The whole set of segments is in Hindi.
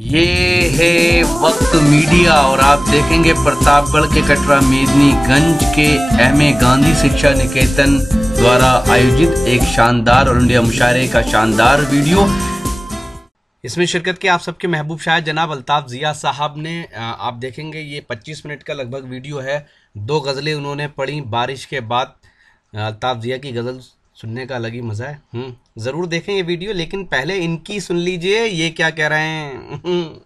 ये है वक्त मीडिया और आप देखेंगे प्रतापगढ़ के कटरा मेदिनीगंज के एम.ए. गांधी शिक्षा निकेतन द्वारा आयोजित एक शानदार ऑल इंडिया मुशायरे का शानदार वीडियो। इसमें शिरकत के आप सबके महबूब शायर जनाब अल्ताफ जिया साहब ने आप देखेंगे ये 25 मिनट का लगभग वीडियो है। 2 गज़लें उन्होंने पढ़ी बारिश के बाद। अल्ताफ जिया की गज़ल सुनने का अलग ही मज़ा है। ज़रूर देखें ये वीडियो, लेकिन पहले इनकी सुन लीजिए ये क्या कह रहे हैं।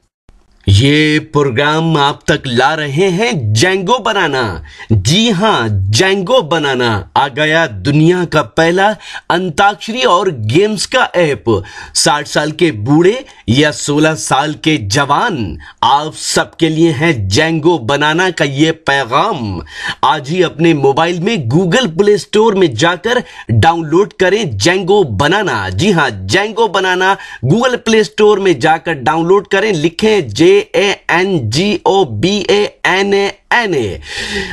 ये प्रोग्राम आप तक ला रहे हैं जेंगो बनाना। जी हाँ, जेंगो बनाना आ गया दुनिया का पहला अंताक्षरी और गेम्स का ऐप। 60 साल के बूढ़े या 16 साल के जवान, आप सबके लिए है जेंगो बनाना का ये पैगाम। आज ही अपने मोबाइल में गूगल प्ले स्टोर में जाकर डाउनलोड करें जेंगो बनाना। जी हाँ, जेंगो बनाना गूगल प्ले स्टोर में जाकर डाउनलोड करें। लिखें JANGOBANANA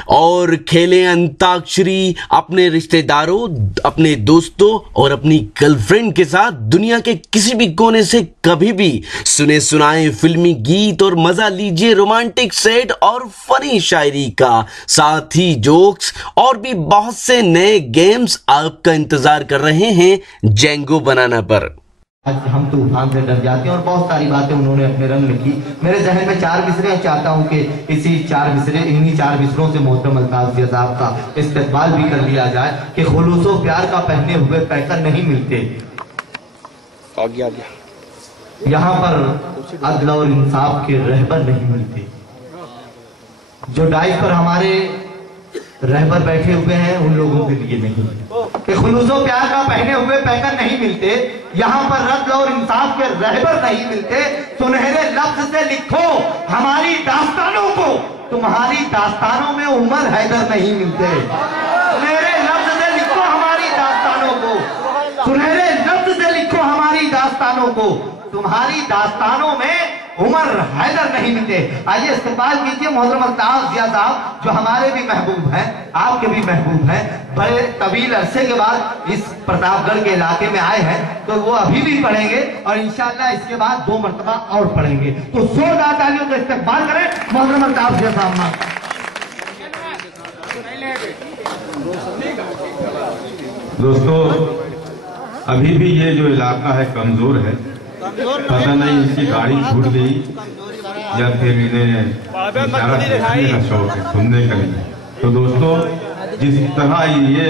और खेलें अंताक्षरी अपने रिश्तेदारों, अपने दोस्तों और अपनी गर्लफ्रेंड के साथ। दुनिया के किसी भी कोने से कभी भी सुने सुनाए फिल्मी गीत और मजा लीजिए रोमांटिक सेट और फनी शायरी का। साथ ही जोक्स और भी बहुत से नए गेम्स आपका इंतजार कर रहे हैं जेंगो बनाना पर। आज हम तूफान से डर जाते हैं और बहुत सारी बातें उन्होंने अपने रंग लिखी। मेरे जहन में 4 मिसरे, चाहता हूं कि इन्हीं 4 मिसरों से मोहतरम अल्ताफ जिया साहब का इस्तेकबाल भी कर लिया जाए कि खुलूसो प्यार का पहने हुए पैकर नहीं मिलते। यहाँ पर अदल और इंसाफ के रहबर नहीं मिलते। जो डाइस पर हमारे रहबर बैठे हुए हैं उन लोगों के लिए नहीं कि खुलूसो प्यार का पहने हुए पैकर नहीं मिलते। यहाँ पर रद्द और इंसाफ के रहबर नहीं मिलते। सुनहरे लफ्ज से लिखो हमारी दास्तानों को, तुम्हारी दास्तानों में उमर हैदर नहीं मिलते। सुनहरे लफ्ज से लिखो हमारी दास्तानों को, सुनहरे लफ्ज से लिखो हमारी दास्तानों को, तुम्हारी दास्तानों में उमर हैदर नहीं मिलते। आइए इस्तेमाल कीजिए मोहतरम अल्ताफ जिया साहब, जो हमारे भी महबूब हैं, आपके भी महबूब हैं। बड़े तवील अरसे के बाद इस प्रतापगढ़ के इलाके में आए हैं, तो वो अभी भी पढ़ेंगे और इंशाअल्लाह इसके बाद 2 मरतबा और पढ़ेंगे। तो जोरदार तालियों का इस्तेमाल करें मोहतरम अल्ताफ जिया साहब। दोस्तों, अभी भी ये जो इलाका है कमजोर है। पता नहीं इसकी गाड़ी छूट गई या फिर इन्हें देखने का शौक है, सुनने का नहीं। तो दोस्तों, जिस तरह ये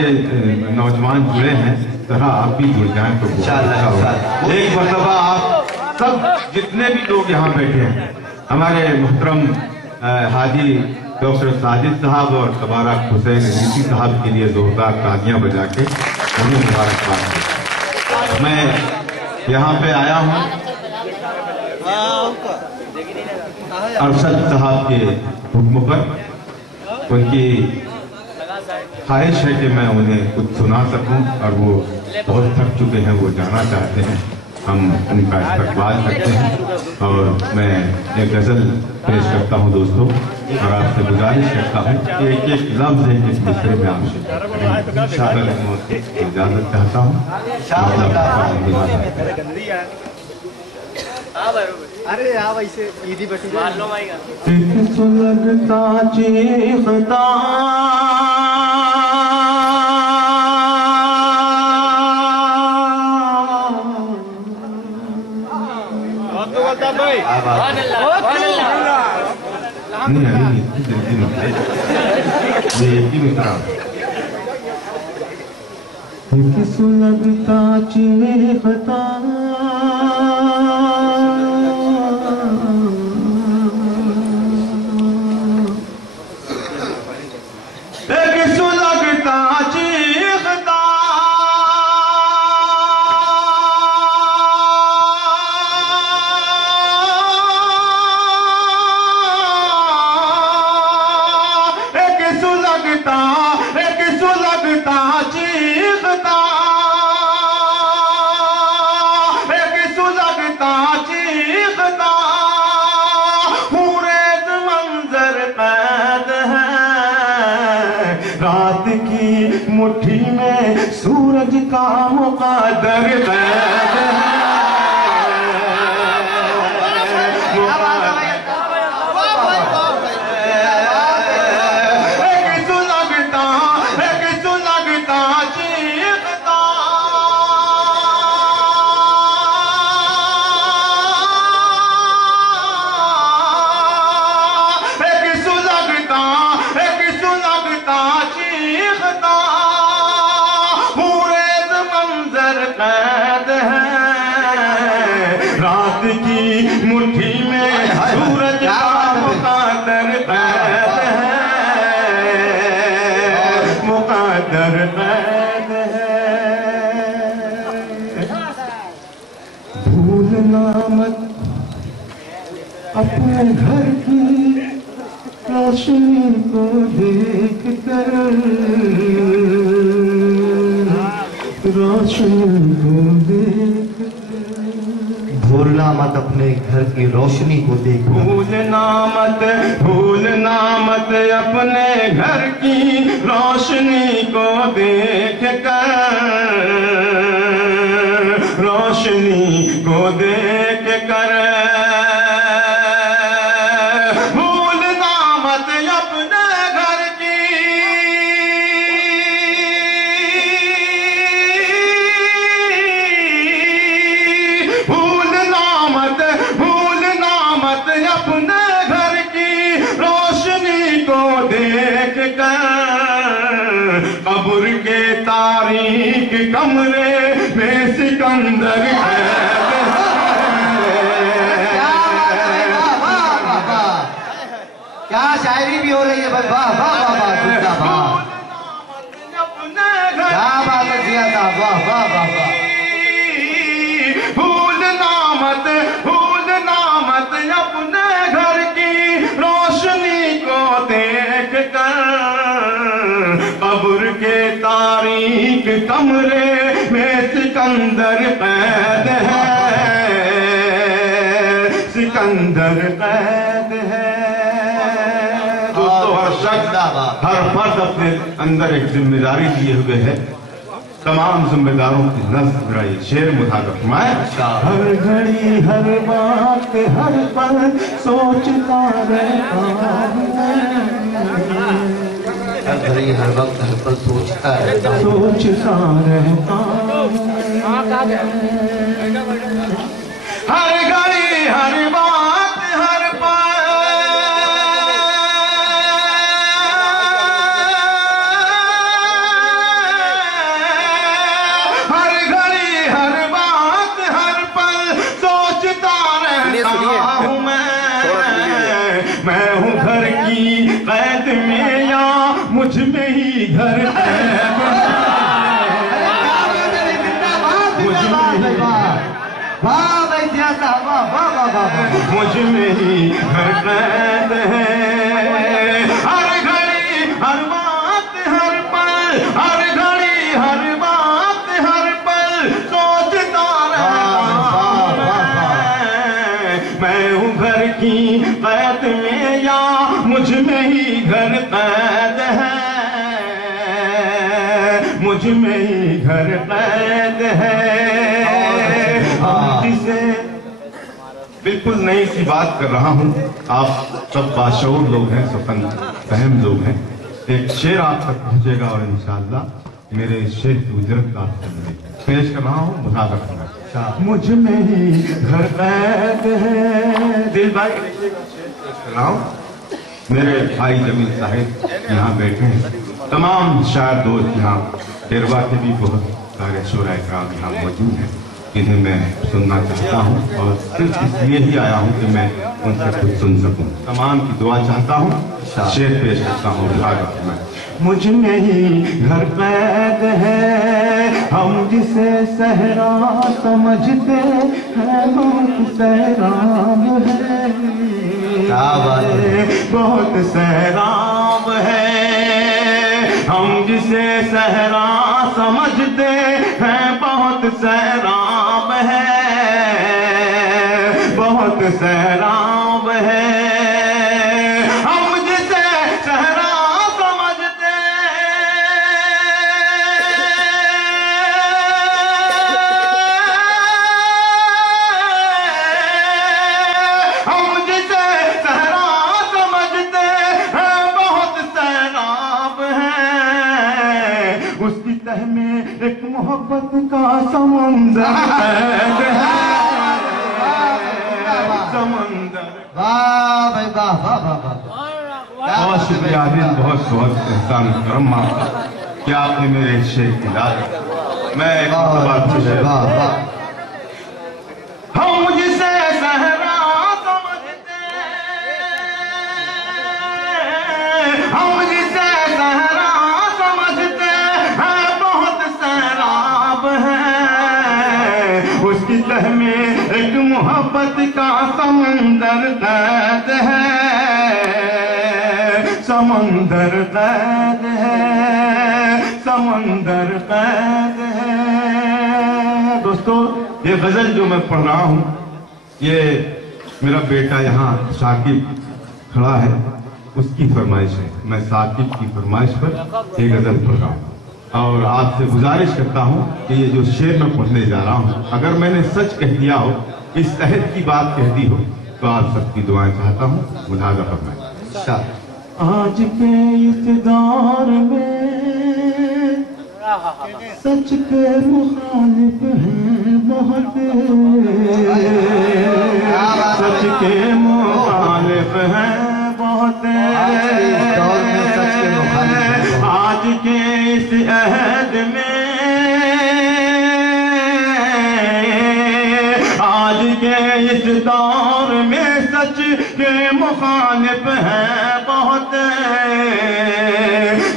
नौजवान जुड़े हैं, तरह आप भी जुड़ जाएं तो एक मरतबा आप सब जितने भी लोग यहाँ बैठे हैं, हमारे मोहतरम हाजी डॉक्टर साजिद साहब और तबारक हुसैन रीसी साहब के लिए जोरदार तालियां बजा के उन्हें मुबारकबाद। मैं यहाँ पे आया हूँ अरशद साहब के हुक्म पर। उनकी ख्वाहिश है कि मैं उन्हें कुछ सुना सकूं और वो बहुत थक चुके हैं, वो जाना चाहते हैं। हम उनका इस्तकबाल करते हैं और मैं एक गज़ल पेश करता हूं दोस्तों, और आपसे गुजारिश करता हूं कि एक लफ्ज़ है जिस मिसरे में आपसे इजाज़त चाहता हूँ। अरे यार वैसे ईदी बटी लगता चेहता रात की मुट्ठी में सूरज का मुक़द्दर मुट्ठी में सूरज का मुक़द्दर कैद है, मुक़द्दर कैद है। भूलना मत अपने घर की रोशनी को देख कर, रोशनी को देख कर। भूलना मत अपने घर की रोशनी को देख, भूलना मत अपने घर की रोशनी को देख कर, रोशनी को देख कर। कब्र के तारीक कमरे में सिकंदर क्या शायरी भी हो रही है भाई, वाह वाह वाह वाह वाह, क्या बात है जिया साहब, वाह वाह वाह वाह। भूलना मत अपने घर की रोशनी को देख कर, कब्र के तारीक कमरे में सिकंदर कैद है, सिकंदर कैद है। दोस्तों, हर शख्स, हर फर्द अपने अंदर एक जिम्मेदारी लिए हुए है। तमाम जिम्मेदारों की नज़्म मेरा ये शेर मुताबिक फरमाए। हर घड़ी हर बात हर पल सोचता रहता हूं, हर घड़ी हर वक्त हर पल सोचता रहता हूं, सोचता रहता हूं। हर घड़ी हर बात हर पल, हर घड़ी हर बात हर पल सोचता रहता हूं। मैं हूँ घर की कैद में या मुझ में ही घर कैद है, मुझ में ही घर कैद है। हर घड़ी हर बात हर पल, हर घड़ी हर बात हर पल सोचता रहता हूं। मैं हूँ घर की कैद में या मुझ में ही घर कैद है, मुझ में ही घर कैद है। जिसे बिल्कुल नई सी बात कर रहा हूँ, आप सब बाशऊर लोग हैं, सफन फहम लोग हैं। एक शेर आप तक पहुँचेगा और इंशाअल्लाह मेरे शेर की उजरत का पेश कर रहा हूँ। मुनाफा मुझ में ही घर कैद है। दिल भाई कर रहा हूँ। मेरे भाई जमील साहिब यहाँ बैठे हैं, तमाम शायर दोस्त यहाँ टेरवा के भी बहुत सारे शोरा इकराम यहाँ मौजूद हैं, इन्हें मैं सुनना चाहता हूँ और सिर्फ इसलिए ही आया हूँ कि मैं उनसे कुछ सुन सकूँ। तमाम की दुआ चाहता हूँ, शेर पेश करता हूँ। मैं मुझ में ही घर कैद है, हम जिसे सहरा समझते हैं बहुत सैराब है, क्या बात है, बहुत सैराब है। हम जिसे सहरा समझते हैं बहुत सैराब है, बहुत सैराब है। हम जिसे सहरा समझते हम जिसे सहरा समझते हैं बहुत सैराब है। उसकी तह में एक मोहब्बत का समंदर है, समंदर। वाह भाई वाह वाह वाह वाह। बहुत शुक्रिया दिल, बहुत एहसान करम आपका कि आपने मेरे शेर की दाद। मैं एक बात वाह वाह। हम जिसे सहरा मोहब्बत का समंदर कैद है, समंदर कैद है, समंदर कैद है। दोस्तों, ये गजल जो मैं पढ़ रहा हूं, ये मेरा बेटा यहाँ साकिब खड़ा है, उसकी फरमाइश है। मैं साकिब की फरमाइश पर एक गजल पढ़ रहा हूँ और आपसे गुजारिश करता हूँ कि ये जो शेर मैं पढ़ने जा रहा हूँ, अगर मैंने सच कह दिया हो, इस तहत की बात कह दी हो, तो आप सबकी दुआएं चाहता हूँ। मुलाजा फरमाएं। आज के इस दौर में सच के मुखालिफ हैं बहुत, सच के मुखालिफ हैं बहुत। आज के इस अहद में, आज के इस दौर में सच के मुखालिफ हैं बहुत,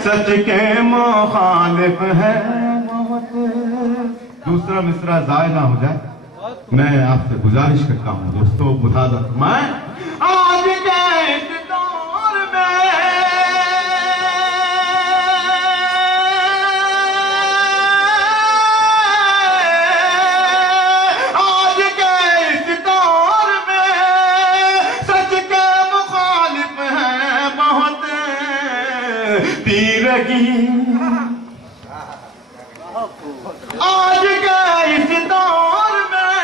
सच के मुखालिफ हैं बहुत। दूसरा मिसरा जाया ना हो जाए, मैं आपसे गुजारिश करता हूँ दोस्तों, मुलाजा फरमाएं। आज के इस दौर में, आज के इस दौर में सच के मुखालिफ हैं बहुत। तीरगी आज के इस दौर में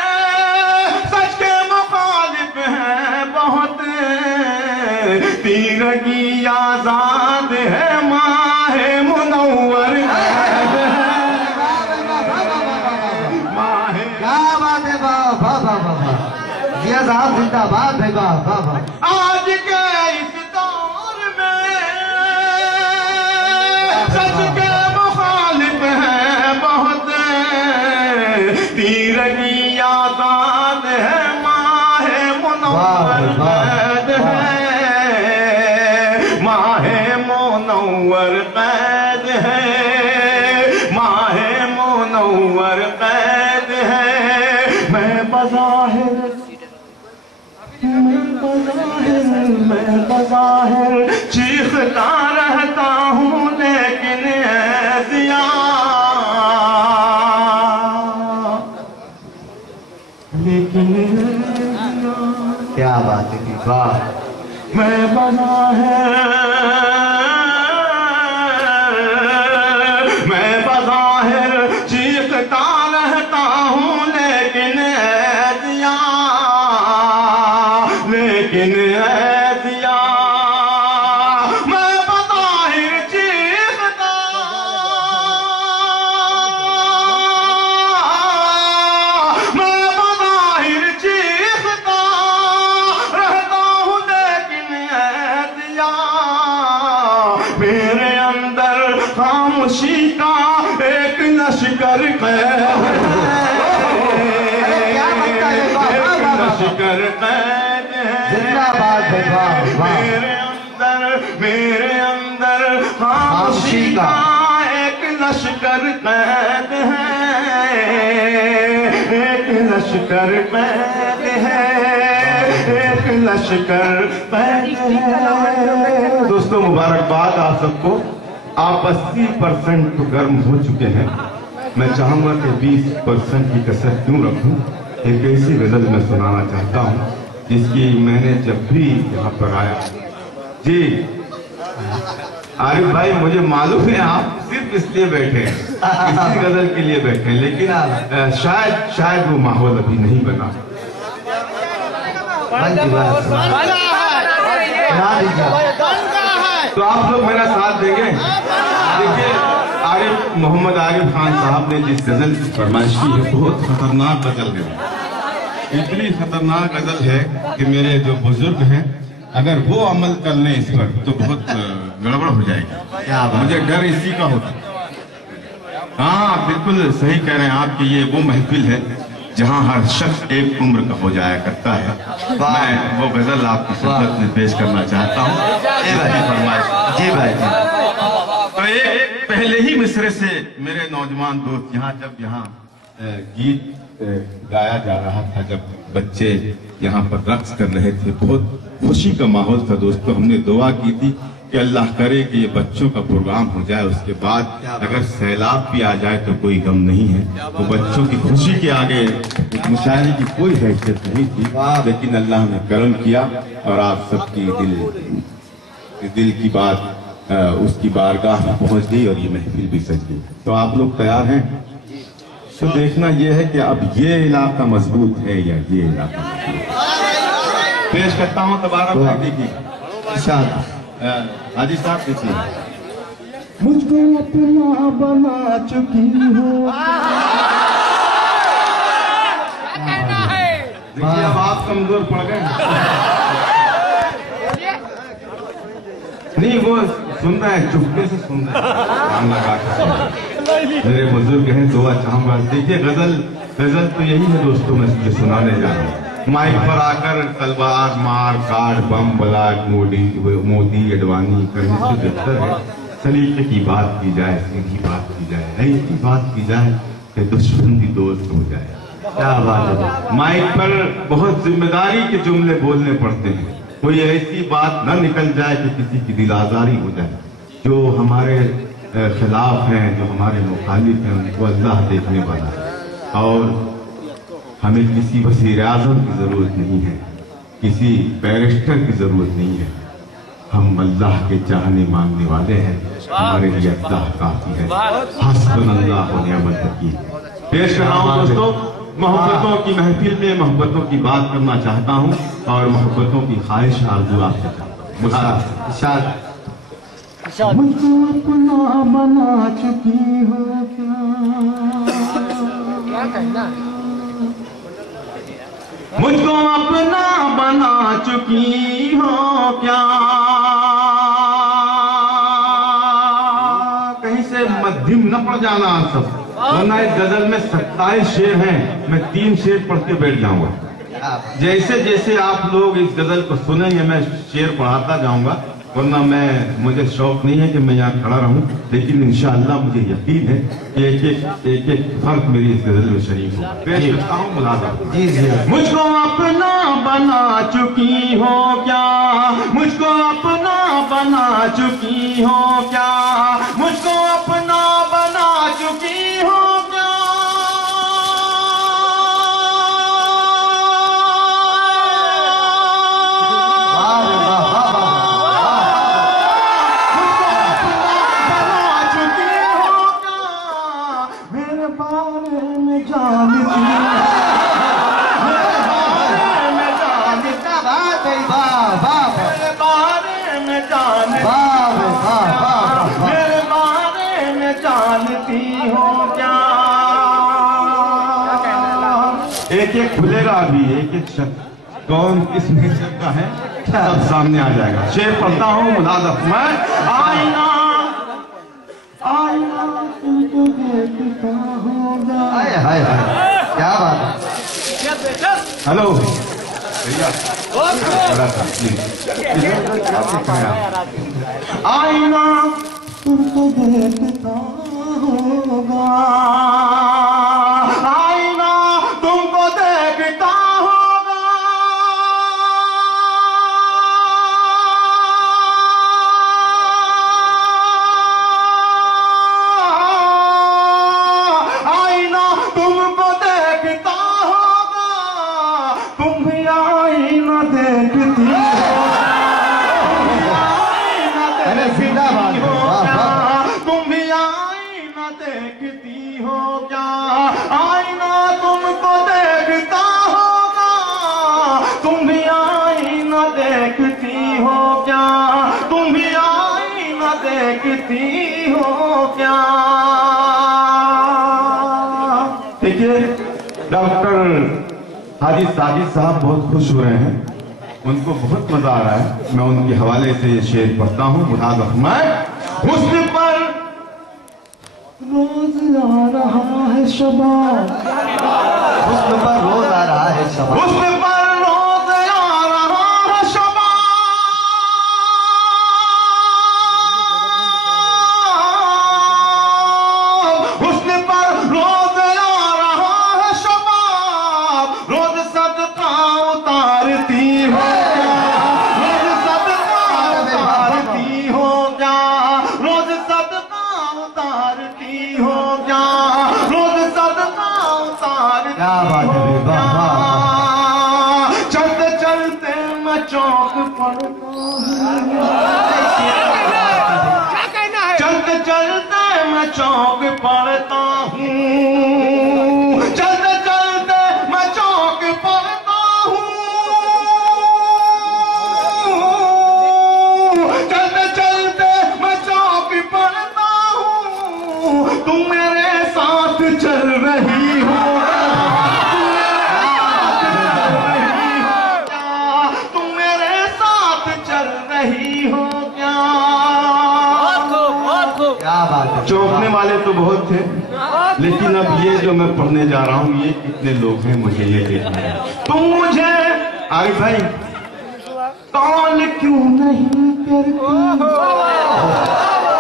सच के मुखालिफ हैं बहुत। तीरगी आजाद है, माहे मुनव्वर कैद है, माहे। क्या बात है, वाह वाह वाह वाह, जिया साहब जिंदाबाद है, वाह वाह वाह। आज के इस दौर में सच के मुखालिफ हैं बहुत। तीरगी आजाद है, माहे मुनव्वर कैद है, माहे मुनव्वर कैद है, माहे मुनव्वर कैद है। मैं बज़ाहिर चीखता रहता हूँ, लेकिन ऐसिया, लेकिन क्या बात है, वाह। मैं बज़ाहिर चीखता रहता हूँ, लेकिन ऐसिया, लेकिन ऐसिया। मैं बज़ाहिर चीखता, मैं बज़ाहिर चीखता रहता हूँ, लेकिन ऐसिया। मेरे अंदर खामोशी का एक लश्कर कैद है, लश्कर कैद है। जिंदाबाद है, वाह वाह। मेरे अंदर खामोशी का एक लश्कर कैद है, एक लश्कर कैद है, एक लश्कर कैद है। दोस्तों, मुबारकबाद आप सबको। आप 80% तो गर्म हो चुके हैं। मैं चाहूंगा कि 20% की कसर क्यों रखूं। एक ऐसी गजल मैं सुनाना चाहता हूं जिसकी मैंने जब भी यहाँ पर आया, जी आरिफ भाई, मुझे मालूम है आप सिर्फ इसलिए बैठे हैं, इसी गजल के लिए बैठे हैं, लेकिन शायद वो माहौल अभी नहीं बना। तो आप लोग मेरा साथ देंगे। देखिए, मोहम्मद आरिफ खान साहब ने जिस गजल की फरमाइश की है, बहुत खतरनाक गजल है। इतनी खतरनाक गजल है कि मेरे जो बुजुर्ग हैं, अगर वो अमल कर लें इस पर तो बहुत गड़बड़ हो जाएगी। मुझे डर इसी का होता है। हाँ, बिल्कुल सही कह रहे हैं आप कि ये वो महफिल है जहाँ हर शख्स एक उम्र का हो जाया करता है। मैं वो गजल आपकी खिदमत में पेश करना चाहता हूँ। जी भाई। तो एक पहले ही मिसरे से मेरे नौजवान दोस्त यहाँ जब यहाँ गीत गाया जा रहा था, जब बच्चे यहाँ पर रक्स कर रहे थे, बहुत खुशी का माहौल था दोस्तों। हमने दुआ की थी कि अल्लाह करे कि ये बच्चों का प्रोग्राम हो जाए, उसके बाद अगर सैलाब भी आ जाए तो कोई गम नहीं है। तो बच्चों की खुशी के आगे मुशायरे की कोई हैसियत नहीं थी, लेकिन अल्लाह ने करम किया और आप सबकी दिल की बात उसकी बारगाह में पहुंच गई और ये महफिल भी सज गई। तो आप लोग तैयार हैं? तो देखना यह है कि अब ये इलाका मजबूत है या ये इलाका। पेश करता हूँ दोबारा भाई, देखिए हाजी साहब, देखिए। मुझको अपना बना चुकी हो, देखिए अब आप कमजोर पड़ गए। नहीं, वो सुन रहा है, चुपके से सुन रहा है, काम लगा के। मेरे बुजुर्ग हैं, दुआ चाहूंगा। देखिए गजल तो यही है दोस्तों, मैं तुझे सुनाने जा रहा हूँ। माइक पर आकर तलवार मार काट बम ब्लाक मोदी अडवाणी करने से बेहतर है सलीके की बात की जाए, सीधी बात की जाए, ऐसी बात की जाए कि दुश्मन भी दोस्त हो जाए। क्या बात है। माइक पर बहुत जिम्मेदारी के जुमले बोलने पड़ते हैं, कोई ऐसी बात न निकल जाए कि किसी की दिल आजारी हो जाए। जो हमारे खिलाफ हैं, जो हमारे मुखालिफ हैं, उनको अल्लाह देखने वाला है। और हमें किसी वज़ीर आज़म की जरूरत नहीं है, किसी बैरिस्टर की जरूरत नहीं है। हम अल्लाह के चाहने मानने वाले हैं, हमारे लिए अल्लाह काफी है। हस्बुनल्लाह व निअमल वकील। पेश कर रहा हूँ दोस्तों, मोहब्बतों की महफिल में मोहब्बतों की बात करना चाहता हूँ और मोहब्बतों की ख्वाहिश आरज़ू आपसे चाहता हूँ। मुझको अपना बना चुकी हो क्या कहना है? मुझको अपना बना चुकी हो क्या, कहीं से मध्यम न पड़ जाना सब, वरना इस गजल में 27 शेर हैं, मैं 3 शेर पढ़ के बैठ जाऊंगा। जैसे जैसे आप लोग इस गजल को सुनेंगे मैं शेर पढ़ाता जाऊंगा, वरना मुझे शौक नहीं है कि मैं यहाँ खड़ा रहूं, लेकिन इंशाअल्लाह मुझे यकीन है कि एक फर्क मेरी इस गजल में शरीक हो। पेश करता हूँ मुलाजा। मुझको अपना बना चुकी हो क्या, मुझको अपना बना चुकी हो क्या, मुझको अपना बना चुकी हो क्या, एक एक खुलेगा अभी, एक एक शब्द कौन किस नेचर का है सब सामने आ जाएगा। शेर पढ़ता हूँ मुलाज़ा मैं। आईना आईना तुमको देखता होगा। हाय हाय हाय, क्या बात है। हेलो भैया, आईना तुमको देखता होगा, आईना तुमको देखता होगा, आईना तुमको देखता होगा, तुम भी आईना देखती हो, तुम भी आईना देखती हो क्या, आईना तुमको देखता होगा, तुम भी आईना देखती हो क्या, तुम भी आईना देखती हो क्या। देखिए डॉक्टर हाजी साजिद साहब बहुत खुश हो रहे हैं, उनको बहुत मजा आ रहा है। मैं उनके हवाले से ये शेर पढ़ता हूँ मुलाज़ा फरमाएं। हुस्न पर रोज आ रहा है शबाब, हुस्न पर रोज आ रहा है शबाब, हुस्न पर रोज आ रहा है शबाब, हुस्न पर रोज आ रहा है शबाब, चौक पड़ता चलते चलते मैं चौक पड़ता हूँ, चलते चलते मैं चौक पड़ता हूँ, चलते चलते मैं चौक पड़ता हूँ। तुम मेरे साथ चल रही हो, तुम मेरे साथ चल रही हो क्या? क्या बात है। चौंकने वाले तो बहुत थे, लेकिन अब ये जो मैं पढ़ने जा रहा हूँ ये कितने लोग हैं मुझे ये देखना है। तुम मुझे आगे भाई कॉल क्यों नहीं करती,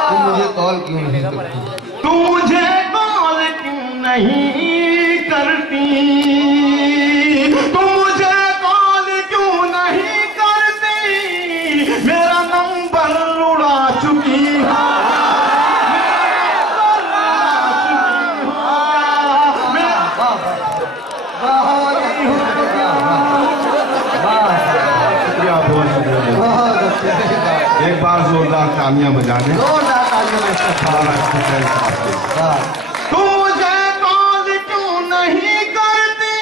तुम मुझे कॉल क्यों नहीं करती, तुम मुझे कॉल क्यों नहीं करती, तुम मुझे कॉल क्यों नहीं करती, मेरा नंबर उड़ा चुकी है, एक बार जोरदार तालियां बजा दें। तुम मुझे कॉल क्यों नहीं करती,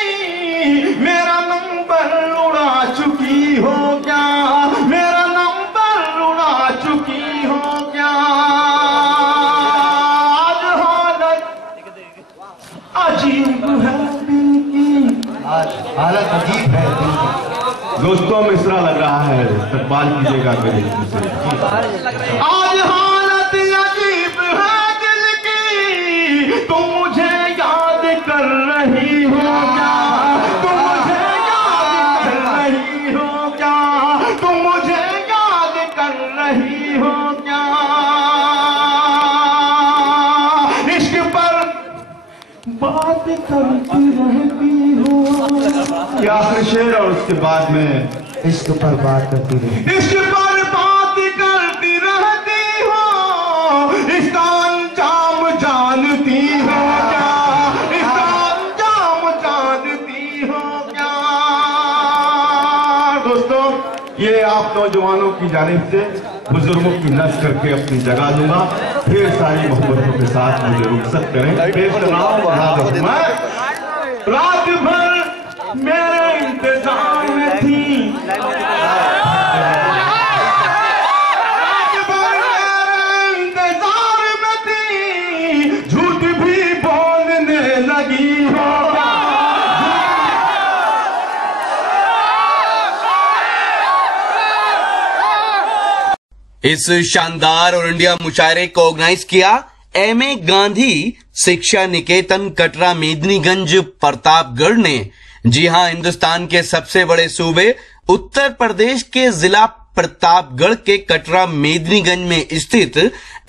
मेरा नंबर उड़ा चुकी हो क्या, मेरा नंबर उड़ा चुकी हो क्या? आज हालत अजीब है दिल की, आज हालत अजीब है दिल की। दोस्तों मिश्रा लग रहा है, इस्तकबाल कीजिएगा मेरे आज हालत अजीब है दिल की, तुम मुझे याद कर रही हो क्या, तुम मुझे याद कर रही हो क्या, तुम मुझे याद कर रही हो क्या? इश्क पर बात करती रहती हो, ये आखिरी शेर और उसके बाद में इश्क पर बात करती रही, इश्क पर बात करती रहती हो, इसका अंजाम जानती हो क्या, इसका अंजाम जानती हो क्या? दोस्तों ये आप नौजवानों की जानिब से बुजुर्गों की नस्ल करके अपनी जगह दूंगा, फिर सारी मोहब्बतों के साथ मुझे रुखसत करें। पेश कर रहा हूं रात भर मेरे इंतजार में थी, रात भर मेरे इंतजार में थी, झूठ भी बोलने लगी हो, इस शानदार और इंडिया मुशायरे को ऑर्गेनाइज किया एमए गांधी शिक्षा निकेतन कटरा मेदिनीगंज प्रतापगढ़ ने। जी हां, हिंदुस्तान के सबसे बड़े सूबे उत्तर प्रदेश के जिला प्रतापगढ़ के कटरा मेदिनीगंज में स्थित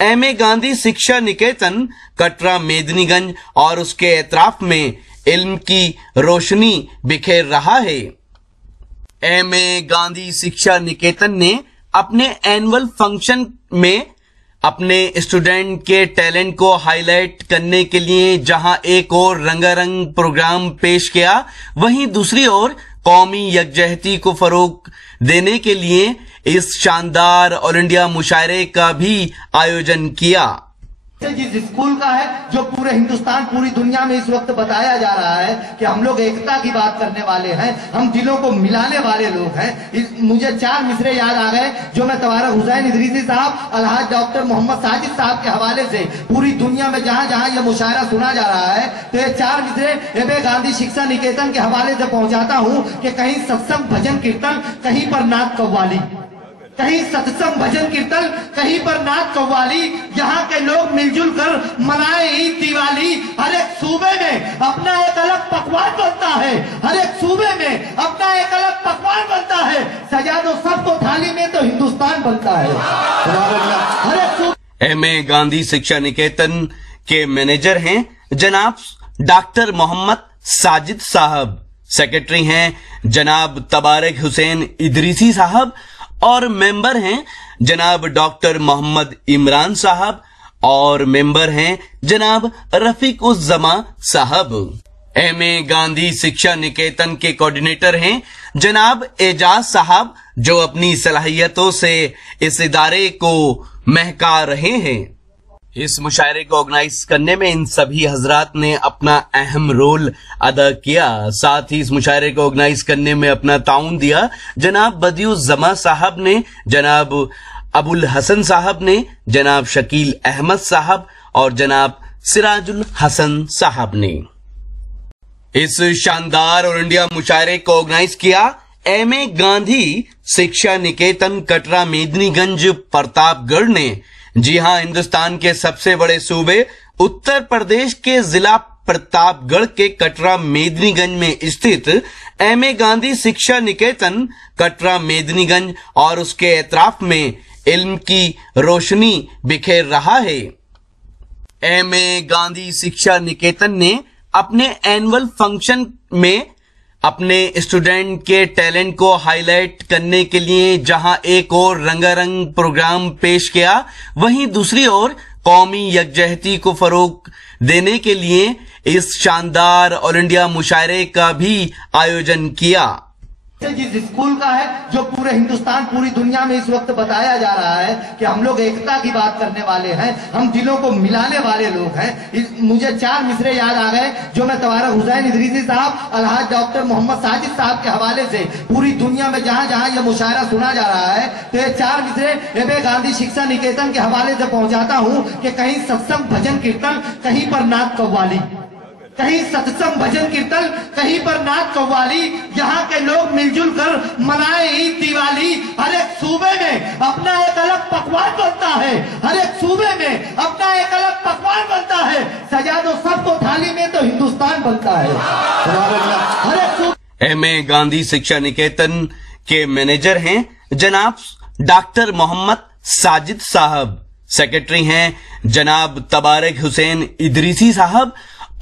एमए गांधी शिक्षा निकेतन कटरा मेदिनीगंज और उसके एतराफ में इल्म की रोशनी बिखेर रहा है। एमए गांधी शिक्षा निकेतन ने अपने एनुअल फंक्शन में अपने स्टूडेंट के टैलेंट को हाईलाइट करने के लिए जहां एक और रंगारंग प्रोग्राम पेश किया, वहीं दूसरी ओर कौमी यकजहती को फरोग देने के लिए इस शानदार ऑल इंडिया मुशायरे का भी आयोजन किया। जिस स्कूल का है जो पूरे हिंदुस्तान पूरी दुनिया में इस वक्त बताया जा रहा है कि हम लोग एकता की बात करने वाले हैं, हम दिलों को मिलाने वाले लोग हैं। मुझे 4 मिसरे याद आ गए जो मैं तबारक हुसैन इदरीसी साहब, अलहाज डॉक्टर मोहम्मद साजिद साहब के हवाले से पूरी दुनिया में जहां जहां यह मुशायरा सुना जा रहा है तो ये 4 मिसरे एमए गांधी शिक्षा निकेतन के हवाले से पहुंचाता हूं कि कहीं सत्संग भजन कीर्तन, कहीं पर नाच कव्वाली, कहीं सत्संग भजन कीर्तन, कहीं पर नाच कव्वाली, यहाँ के लोग मिलजुल कर मनाए ईद दिवाली। हर एक सूबे में अपना एक अलग पकवान बनता है, हर एक सूबे में अपना एक अलग पकवान बनता है। सजा दो सबको थाली में तो हिंदुस्तान बनता है। हर एक एमए गांधी शिक्षा निकेतन के मैनेजर हैं जनाब डॉक्टर मोहम्मद साजिद साहब, सेक्रेटरी हैं जनाब तबारक हुसैन इदरीसी साहब और मेंबर हैं जनाब डॉक्टर मोहम्मद इमरान साहब और मेंबर हैं जनाब रफीक उज़ जमा साहब। एमए गांधी शिक्षा निकेतन के कोऑर्डिनेटर हैं जनाब एजाज साहब, जो अपनी सलाहियतों से इस इदारे को महका रहे हैं। इस मुशायरे को ऑर्गेनाइज करने में इन सभी हजरात ने अपना अहम रोल अदा किया। साथ ही इस मुशायरे को ऑर्गेनाइज करने में अपना ताउन दिया जनाब बदियुज्जमा साहब ने, जनाब अबुल हसन साहब ने, जनाब शकील अहमद साहब और जनाब सिराजुल हसन साहब ने। इस शानदार और इंडिया मुशायरे को ऑर्गेनाइज किया एमए गांधी शिक्षा निकेतन कटरा मेदिनीगंज प्रतापगढ़ ने। जी हां, हिंदुस्तान के सबसे बड़े सूबे उत्तर प्रदेश के जिला प्रतापगढ़ के कटरा मेदिनीगंज में स्थित एमए गांधी शिक्षा निकेतन कटरा मेदिनीगंज और उसके एतराफ में इल्म की रोशनी बिखेर रहा है। एमए गांधी शिक्षा निकेतन ने अपने एनुअल फंक्शन में अपने स्टूडेंट के टैलेंट को हाईलाइट करने के लिए जहां एक और रंगारंग प्रोग्राम पेश किया, वहीं दूसरी ओर कौमी यकजहती को फरोग देने के लिए इस शानदार ऑल इंडिया मुशायरे का भी आयोजन किया। जिस स्कूल का है जो पूरे हिंदुस्तान पूरी दुनिया में इस वक्त बताया जा रहा है कि हम लोग एकता की बात करने वाले हैं, हम दिलों को मिलाने वाले लोग हैं। मुझे 4 मिसरे याद आ गए जो मैं तबारक हुसैन इदरीसी साहब, अलहाज डॉक्टर मोहम्मद साजिद साहब के हवाले से पूरी दुनिया में जहां जहां यह मुशायरा सुना जा रहा है, तो ये 4 मिसरे एमए गांधी शिक्षा निकेतन के हवाले से पहुंचाता हूं कि कहीं सत्संग भजन कीर्तन, कहीं पर नाथ कव्वाली, कहीं सत्संग भजन कीर्तन, कहीं पर नाथ कव्वाली, यहाँ के लोग मिलजुल कर मनाए ईद दिवाली। हर एक सूबे में अपना एक अलग पकवान बनता है, हर एक सूबे में अपना एक अलग पकवान बनता है। सजा दो सबको थाली में तो हिंदुस्तान बनता है। हर एक एमए गांधी शिक्षा निकेतन के मैनेजर हैं जनाब डॉक्टर मोहम्मद साजिद साहब, सेक्रेटरी हैं जनाब तबारक हुसैन इदरीसी साहब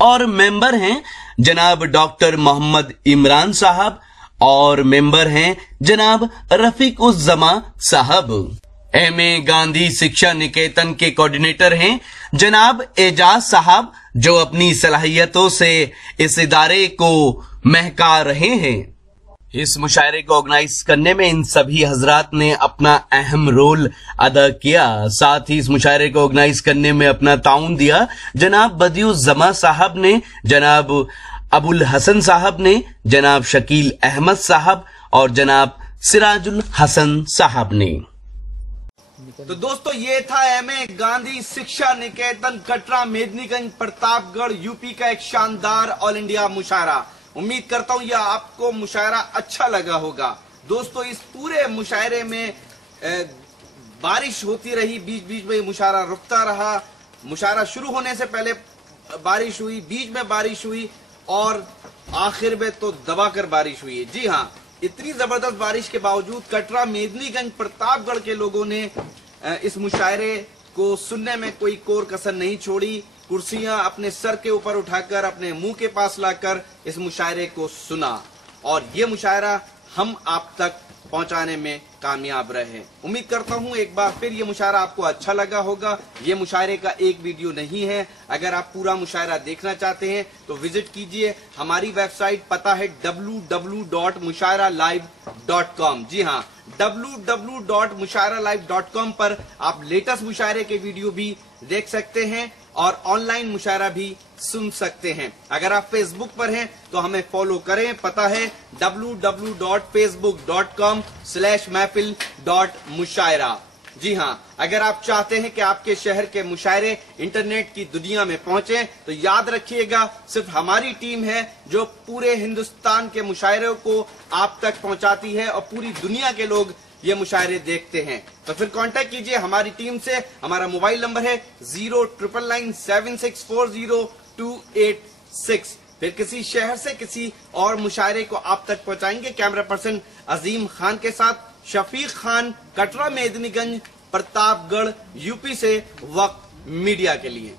और मेंबर हैं जनाब डॉक्टर मोहम्मद इमरान साहब और मेंबर हैं जनाब रफीकुज्जमा साहब। एमए गांधी शिक्षा निकेतन के कोऑर्डिनेटर हैं जनाब एजाज साहब, जो अपनी सलाहियतों से इस इदारे को महका रहे हैं। इस मुशायरे को ऑर्गेनाइज करने में इन सभी हजरात ने अपना अहम रोल अदा किया। साथ ही इस मुशायरे को ऑर्गेनाइज करने में अपना ताउन दिया जनाब बदियुज्जमा साहब ने, जनाब अबुल हसन साहब ने, जनाब शकील अहमद साहब और जनाब सिराजुल हसन साहब ने। तो दोस्तों, ये था एमए गांधी शिक्षा निकेतन कटरा मेदिनीगंज प्रतापगढ़ यूपी का एक शानदार ऑल इंडिया मुशायरा। उम्मीद करता हूं यह आपको मुशायरा अच्छा लगा होगा। दोस्तों, इस पूरे मुशायरे में बारिश होती रही, बीच बीच में मुशायरा रुकता रहा। मुशायरा शुरू होने से पहले बारिश हुई, बीच में बारिश हुई और आखिर में तो दबाकर बारिश हुई है। जी हां, इतनी जबरदस्त बारिश के बावजूद कटरा मेदिनीगंज प्रतापगढ़ के लोगों ने इस मुशायरे को सुनने में कोई कोर कसर नहीं छोड़ी। कुर्सियां अपने सर के ऊपर उठाकर अपने मुंह के पास लाकर इस मुशायरे को सुना और ये मुशायरा हम आप तक पहुंचाने में कामयाब रहे। उम्मीद करता हूं एक बार फिर ये मुशायरा आपको अच्छा लगा होगा। ये मुशायरे का एक वीडियो नहीं है, अगर आप पूरा मुशायरा देखना चाहते हैं तो विजिट कीजिए। हमारी वेबसाइट पता है www.mushairalive.com। जी हाँ, www.mushairalive.com पर आप लेटेस्ट मुशायरे के वीडियो भी देख सकते हैं और ऑनलाइन मुशायरा भी सुन सकते हैं। अगर आप फेसबुक पर हैं तो हमें फॉलो करें, पता है www.facebook.com/महफिल.मुशायरा। जी हाँ, अगर आप चाहते हैं कि आपके शहर के मुशायरे इंटरनेट की दुनिया में पहुंचे तो याद रखिएगा, सिर्फ हमारी टीम है जो पूरे हिंदुस्तान के मुशायरों को आप तक पहुंचाती है और पूरी दुनिया के लोग ये मुशायरे देखते हैं। तो फिर कांटेक्ट कीजिए हमारी टीम से। हमारा मोबाइल नंबर है 09997640286। फिर किसी शहर से किसी और मुशायरे को आप तक पहुंचाएंगे कैमरा पर्सन अजीम खान के साथ। शफीक खान, कटरा मेदिनीगंज प्रतापगढ़ यूपी से वक्त मीडिया के लिए।